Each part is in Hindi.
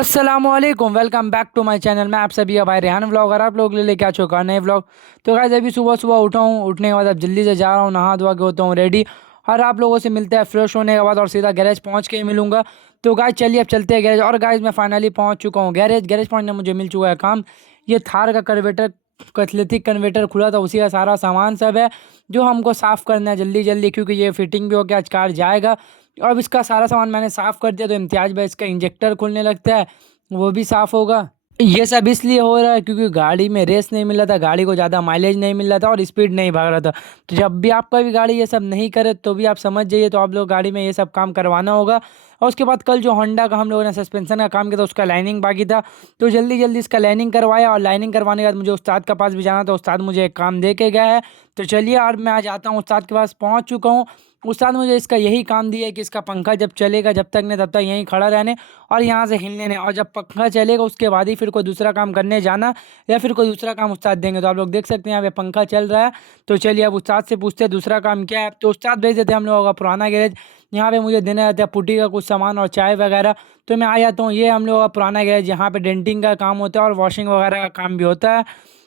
अस्सलामुअलैकुम, welcome back to my channel. मैं आप सभी का भाई रेहान व्लॉगर आप लोग लेके आ चुका नए व्लॉग। तो गाइस अभी सुबह सुबह उठा हूँ, उठने के बाद अब जल्दी से जा रहा हूँ, नहा धोवा के होता हूँ रेडी और आप लोगों से मिलते हैं फ्रेश होने के बाद और सीधा गैरेज पहुँच के ही मिलूंगा। तो गाइस चलिए अब चलते हैं गैरेज। और गाइस मैं फाइनली पहुँच चुका हूँ गैरेज। गैरेज पहुँचने मुझे मिल चुका है काम। ये थार का कन्वर्टर कैथलेटिक कन्वर्टर खुला था, उसी का सारा सामान सब है जो हमको साफ़ करना है जल्दी जल्दी, क्योंकि ये फिटिंग भी हो गया, आज कार जाएगा। अब इसका सारा सामान मैंने साफ़ कर दिया तो इम्तियाज़ भाई इसका इंजेक्टर खुलने लगता है, वो भी साफ़ होगा। ये सब इसलिए हो रहा है क्योंकि गाड़ी में रेस नहीं मिल रहा था, गाड़ी को ज़्यादा माइलेज नहीं मिल रहा था और स्पीड नहीं भाग रहा था। तो जब भी आपका भी गाड़ी ये सब नहीं करे तो भी आप समझ जाइए, तो आप लोग गाड़ी में ये सब काम करवाना होगा। और उसके बाद कल जो होंडा का हम लोगों ने सस्पेंशन का काम किया था उसका लाइनिंग बाकी था, तो जल्दी जल्दी इसका लाइनिंग करवाया। और लाइनिंग करवाने के बाद मुझे उस्ताद के पास भी जाना था, उस्ताद मुझे एक काम दे के गया है। तो चलिए और मैं आज आता हूँ उस्ताद के पास, पहुँच चुका हूँ। उस्ताद मुझे इसका यही काम दिया है कि इसका पंखा जब चलेगा जब तक नहीं तब तक यहीं खड़ा रहने और यहाँ से हिलने नहीं, और जब पंखा चलेगा उसके बाद ही फिर कोई दूसरा काम करने जाना या फिर कोई दूसरा काम उस्ताद देंगे। तो आप लोग देख सकते हैं यहाँ पे पंखा चल रहा है। तो चलिए अब उस्ताद से पूछते हैं दूसरा काम क्या है। तो उस्ताद भेज देते हैं हम लोगों का पुराना गैरेज, यहाँ पे मुझे देने रहता है पुट्टी का कुछ सामान और चाय वगैरह। तो मैं आ जाता हूँ, ये हम लोगों का पुराना गैरेज, यहाँ पे डेंटिंग का काम होता है और वॉशिंग वगैरह का काम भी होता है।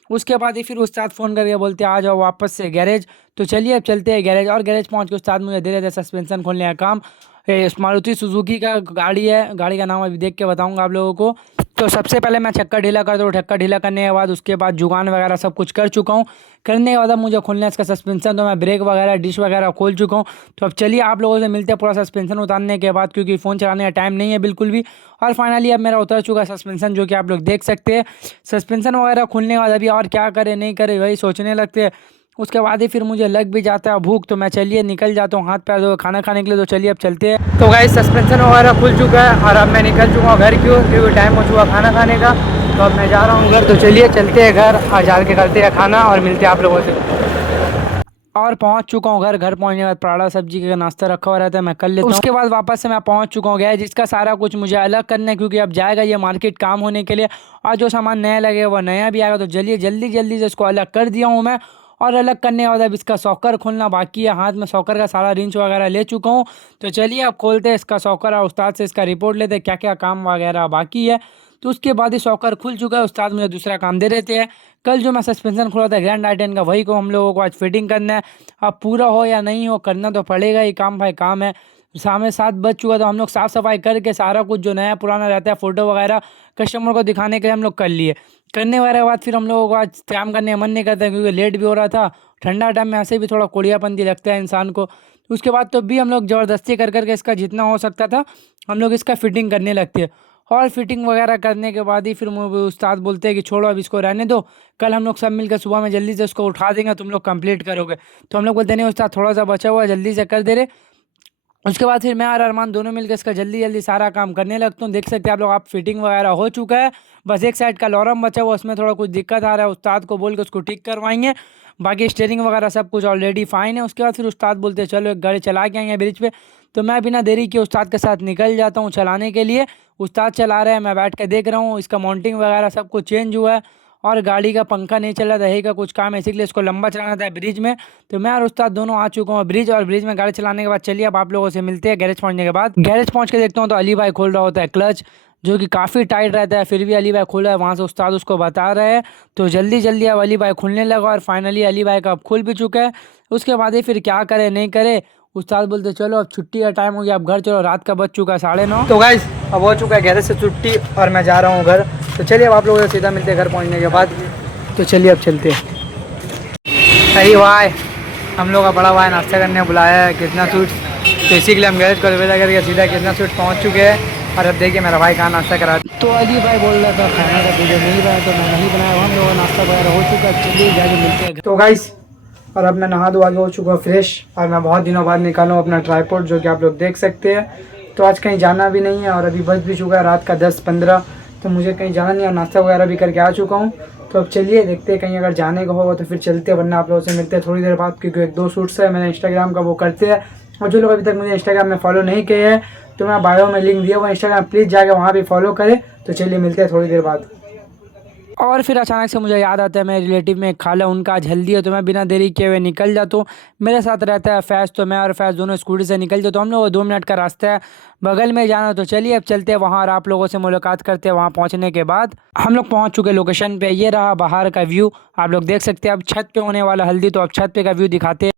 उसके बाद ही फिर उस्ताद फ़ोन करके बोलते हैं आ जाओ वापस से गैरेज। तो चलिए अब चलते हैं गैरेज। और गैरेज पहुंच के उस्ताद मुझे दे रहे थे सस्पेंशन खोलने का काम। मारुति सुजुकी का गाड़ी है, गाड़ी का नाम अभी देख के बताऊंगा आप लोगों को। तो सबसे पहले मैं चक्का ढीला कर दूँ, चक्का ढीला करने के बाद उसके बाद जुगान वगैरह सब कुछ कर चुका हूँ। करने के बाद अब मुझे खोलना है इसका सस्पेंशन, तो मैं ब्रेक वगैरह डिश वगैरह खोल चुका हूँ। तो अब चलिए आप लोगों से मिलते हैं पूरा सस्पेंशन उतारने के बाद, क्योंकि फ़ोन चलाने का टाइम नहीं है बिल्कुल भी। और फाइनली अब मेरा उतर चुका है सस्पेंशन, जो कि आप लोग देख सकते हैं। सस्पेंशन वगैरह खुलने के बाद अभी और क्या करे नहीं करे वही सोचने लगते हैं। उसके बाद ही फिर मुझे लग भी जाता है भूख, तो मैं चलिए निकल जाता हूँ हाथ पैर धो खाना खाने के लिए। तो चलिए अब चलते हैं। तो गाइस सस्पेंशन वगैरह खुल चुका है और अब मैं निकल चुका हूँ घर, क्योंकि टाइम हो चुका खाना खाने का। तो अब मैं जा रहा हूँ घर। तो चलिए चलते हैं घर और जा के करते हैं खाना और मिलते हैं आप लोगों से। और पहुंच चुका हूँ घर। घर पहुंचने के बाद पराठा सब्जी का नाश्ता रखा हुआ रहता है, मैं कर लेता हूँ। उसके बाद वापस से मैं पहुंच चुका हूँ गया, जिसका सारा कुछ मुझे अलग करना है, क्योंकि अब जाएगा ये मार्केट काम होने के लिए और जो सामान नया लगेगा वो नया भी आएगा। तो चलिए जल्दी जल्दी से इसको अलग कर दिया हूँ मैं। और अलग करने के बाद अब इसका सॉकर खोलना बाकी है। हाथ में सॉकर का सारा रिंच वगैरह ले चुका हूँ। तो चलिए अब खोलते हैं इसका सॉकर और उस्ताद से इसका रिपोर्ट लेते हैं क्या क्या काम वगैरह बाकी है। तो उसके बाद ही सॉकर खुल चुका है, उस्ताद मुझे दूसरा काम दे देते हैं। कल जो मैं सस्पेंशन खोला था ग्रैंड आई-10 का, वही को हम लोगों को आज फिटिंग करना है। अब पूरा हो या नहीं हो करना तो पड़ेगा ही, काम भाई काम है। शाम 7 बज चुका, तो हम लोग साफ़ सफाई करके सारा कुछ जो नया पुराना रहता है फ़ोटो वगैरह कस्टमर को दिखाने के लिए हम लोग कर लिए। करने वगैरह के बाद फिर हम लोगों को आज काम करने का मन नहीं करता, क्योंकि लेट भी हो रहा था। ठंडा टाइम में ऐसे भी थोड़ा कोड़ियापंती लगता है इंसान को। उसके बाद तो भी हम लोग ज़बरदस्ती कर करके इसका जितना हो सकता था हम लोग इसका फिटिंग करने लगते हैं। और फिटिंग वगैरह करने के बाद ही फिर उस्ताद बोलते हैं कि छोड़ो अब इसको रहने दो, कल हम लोग सब मिलकर सुबह में जल्दी से उसको उठा देंगे, तुम लोग कंप्लीट करोगे। तो हम लोग बोलते नहीं उस्ताद थोड़ा सा बचा हुआ है, जल्दी से कर दे रहे। उसके बाद फिर मैं और अरमान दोनों मिलकर इसका जल्दी जल्दी सारा काम करने लगता हूँ। देख सकते हैं आप लोग, आप फिटिंग वगैरह हो चुका है, बस एक साइड का लॉरम बचा हुआ, उसमें थोड़ा कुछ दिक्कत आ रहा है, उस्ताद को बोल के उसको ठीक करवाएंगे। बाकी स्टीयरिंग वगैरह सब कुछ ऑलरेडी फाइन है। उसके बाद फिर उस्ताद बोलते हैं चलो एक गाड़ी चला के आएंगे ब्रिज पे। तो मैं बिना देरी के उस्ताद के साथ निकल जाता हूँ चलाने के लिए। उस्ताद चला रहे हैं, मैं बैठ के देख रहा हूँ। इसका माउंटिंग वगैरह सब कुछ चेंज हुआ है और गाड़ी का पंखा नहीं चल रहा था, यही का कुछ काम है, इसीलिए इसको लंबा चलाना था ब्रिज में। तो मैं और उस्ताद दोनों आ चुका हूँ ब्रिज, और ब्रिज में गाड़ी चलाने के बाद चलिए अब आप लोगों से मिलते हैं गैरेज पहुँचने के बाद। गैरेज पहुँच के देखता हूँ तो अली भाई खोल रहा होता है क्लच, जो कि काफ़ी टाइट रहता है, फिर भी अली भाई खोला है, वहाँ से उस्ताद उसको बता रहे हैं। तो जल्दी जल्दी अब अली भाई खुलने लगा और फाइनली अली भाई का अब खुल भी चुका है। उसके बाद ही फिर क्या करे नहीं करे, उस्ताद बोलते चलो अब छुट्टी का टाइम हो गया, अब घर चलो, रात का बज चुका है 9:30। तो गाइस अब हो चुका है गैरेज से छुट्टी और मैं जा रहा हूँ घर। तो चलिए अब आप लोगों से सीधा मिलते हैं घर पहुँचने के बाद। तो चलिए अब चलते हैं। अरे भाई हम लोग का बड़ा भाई नाश्ता करने बुलाया है, कितना सूट, तो इसी के लिए हम गैरेज को अलविदा करके सीधा कितना सूट पहुँच चुके हैं। और अब देखिए मेरा भाई कहाँ नाश्ता करा। तो अली भाई बोल रहा था खाना का वीडियो नहीं बनाया, तो मैं नहीं बनाया, हम लोगों का नाश्ता वगैरह हो चुका है, चलिए जाके मिलते हैं। तो गाइस और अब मैं नहा धोवा के हो चुका हूँ फ्रेश, और मैं बहुत दिनों बाद निकाला हूँ अपना ट्राइपॉड, जो कि आप लोग देख सकते हैं। तो आज कहीं जाना भी नहीं है और अभी बज भी चुका है रात का 10:15, तो मुझे कहीं जाना नहीं है और नाश्ता वगैरह भी करके आ चुका हूँ। तो अब चलिए देखते हैं, कहीं अगर जाने का होगा तो फिर चलते हैं, वरना आप लोगों से मिलते हैं थोड़ी देर बाद, क्योंकि 1-2 शूट्स है मैंने इंस्टाग्राम का वो करते हैं। और जो लोग अभी तक मुझे इंस्टाग्राम में फॉलो नहीं किए हैं तो मैं बायो में लिंक दिया हुआ इंस्टाग्राम, प्लीज़ जाके वहाँ भी फॉलो करें। तो चलिए मिलते हैं थोड़ी देर बाद। और फिर अचानक से मुझे याद आता है मेरे रिलेटिव में एक खाला, उनका आज हल्दी है, तो मैं बिना देरी किए हुए निकल जाता हूँ। मेरे साथ रहता है फैज़, तो मैं और फैज़ दोनों स्कूटी से निकल जाते, तो हम लोग 2 मिनट का रास्ता है, बगल में जाना, तो चलिए अब चलते हैं वहाँ और आप लोगों से मुलाकात करते हैं। वहाँ पहुँचने के बाद हम लोग पहुँच चुके लोकेशन पे। ये रहा बाहर का व्यू, आप लोग देख सकते हैं। अब छत पे होने वाला हल्दी, तो अब छत पे का व्यू दिखाते हैं।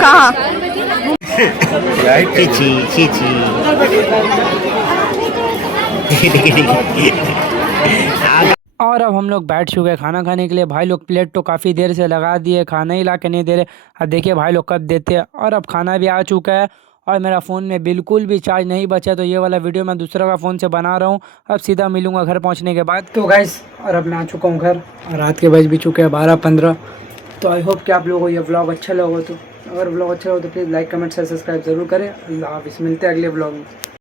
कहाँ? और अब हम लोग बैठ चुके हैं खाना खाने के लिए। भाई लोग प्लेट तो काफ़ी देर से लगा दिए, खाना ही ला के नहीं दे रहे। अब देखिए भाई लोग कब देते हैं। और अब खाना भी आ चुका है और मेरा फ़ोन में बिल्कुल भी चार्ज नहीं बचा, तो ये वाला वीडियो मैं दूसरा का फ़ोन से बना रहा हूँ। अब सीधा मिलूँगा घर पहुँचने के बाद। तो गाइस, और अब मैं आ चुका हूँ घर और रात के बज भी चुके हैं 12:15। तो आई होप कि आप लोगों को ये व्लॉग अच्छा लगा। तो अगर व्लॉग अच्छा हो तो please like comment share subscribe ज़रूर करें। अल्लाह हाफ़िज़, मिलते हैं अगले व्लॉग में।